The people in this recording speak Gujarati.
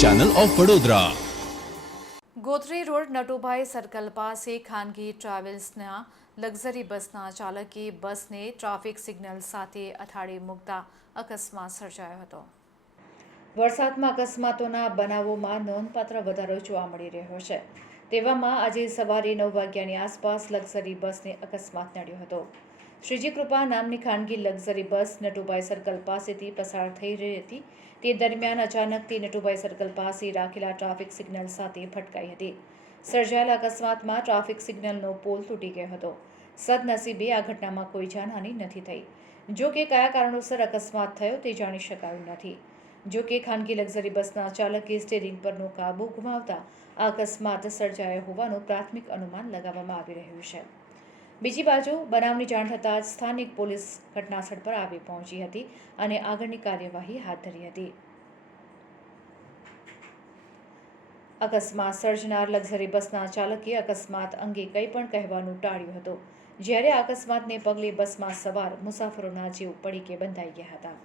Channel of Vadodara. Gotri road Natubhai circle પાસે ખાનગી ટ્રાવેલ્સના લક્ઝરી બસના ચાલકે બસને ટ્રાફિક સિગ્નલ સાથે અથાડી મૂકતા અકસ્માત સર્જાયો હતો। વરસાદમાં અકસ્માતોના બનાવોમાં નોંધપાત્ર વધારો જોવા મળી રહ્યો છે। તેવામાં આજે સવારે 9 વાગ્યાની આસપાસ લક્ઝરી બસને અકસ્માત નડ્યો હતો। શ્રીજી કૃપા નામની ખાનગી લક્ઝરી બસ નટુભાઈ સર્કલ પાસેથી પસાર થઈ રહી હતી। તે દરમિયાન અચાનક તે નટુભાઈ સર્કલ પાસે રાખેલા ટ્રાફિક સિગ્નલ સાથે ભટકાઈ હતી। સર્જાયેલા અકસ્માતમાં ટ્રાફિક સિગ્નલનો પોલ તૂટી ગયો હતો। સદનસીબે આ ઘટનામાં કોઈ જાનહાનિ નથી થઈ। જો કે કયા કારણોસર અકસ્માત થયો તે જાણી શકાયું નથી। જો કે ખાનગી લક્ઝરી બસના ચાલકે સ્ટીયરિંગ પરનો કાબુ ગુમાવતા આ અકસ્માત સર્જાયો હોવાનું પ્રાથમિક અનુમાન લગાવવામાં આવી રહ્યું છે। બીજી બાજુ બનાવની જાણ થતાં જ સ્થાનિક પોલીસ ઘટનાસ્થળ પર આવી પહોંચી હતી અને આગળની કાર્યવાહી હાથ ધરી હતી। અકસ્માત સર્જનાર લક્ઝરી બસના ચાલકે અકસ્માત અંગે કંઈ પણ કહેવાનું ટાળ્યું હતું, જ્યારે આ અકસ્માતને પગલે બસમાં સવાર મુસાફરોના જીવ પડીકે બંધાઈ ગયા હતા।